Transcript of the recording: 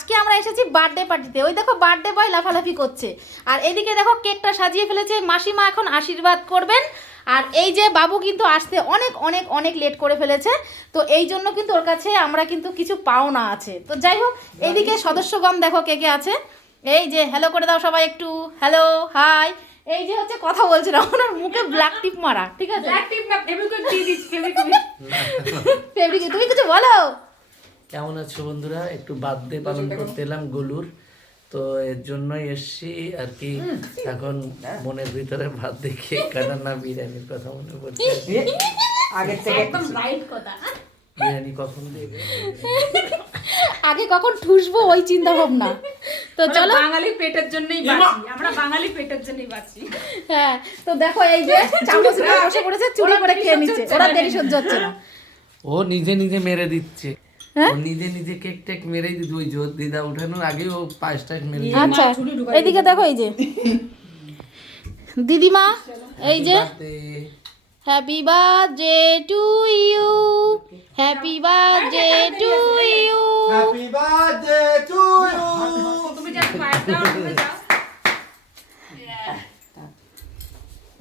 আজকে আমরা এসেছি বার্থডে পার্টিতে। ওই দেখো বার্থডে বয় লাফালাফি করছে, আর এদিকে দেখো কেকটা সাজিয়ে ফেলেছে মাসিমা, এখন আশীর্বাদ করবেন। আর এই যে বাবু কিন্তু আসতে অনেক অনেক অনেক লেট করে ফেলেছে, তো এই জন্য কিন্তু ওর কাছে আমরা কিন্তু কিছু পাওনা আছে। তো যাই হোক, এইদিকে সদস্যগণ দেখো কে কে আছে। এই যে হ্যালো করে দাও সবাই একটু, হ্যালো হাই। এই যে হচ্ছে কথা বলছিল, ওনার মুখে ব্ল্যাক টিপ মারা, ঠিক আছে? ব্ল্যাক টিপ না, ফেভিকুইক দিয়ে দিচ্ছি, ফেভিকুইক। ফেব্রিক, তুমি কিছু বলো। কেমন আছো বন্ধুরা? একটু বার্থডে পালন করতে এলাম গোলুর, তো এর জন্যই এসছি আর কি। এখন মনের ভিতরে বার্থডে কেক কাটার না বিরিয়ানির কথা মনে পড়ছে। আগের থেকে একদম রাইট কথা। বিরিয়ানি কখন দেবে? আগে কখন ঠুসবো ওই চিন্তা ভাবনা। তো চলো, বাঙালি পেটের জন্যই বাঁচি, আমরা বাঙালি পেটের জন্যই বাঁচি। হ্যাঁ তো দেখো এই যে চামচ নিয়ে বসে পড়েছে, চুরি করে খেয়ে নিচ্ছে, ওরা দেরি সহ্য হচ্ছে না। ও নিজে নিজে মেরে দিচ্ছে, হ্যাঁ? ও নিজে নিজে কেক টেক মেরেই দিত। ওই জোর দিদা উঠানোর আগে ও পাঁচটা মেরে দিত। আচ্ছা এইদিকে দেখো, এই যে দিদিমা, এই যে happy birthday to you, happy birthday to you. Happy birthday to you. তুমি যা পায়েস দাও, তুমি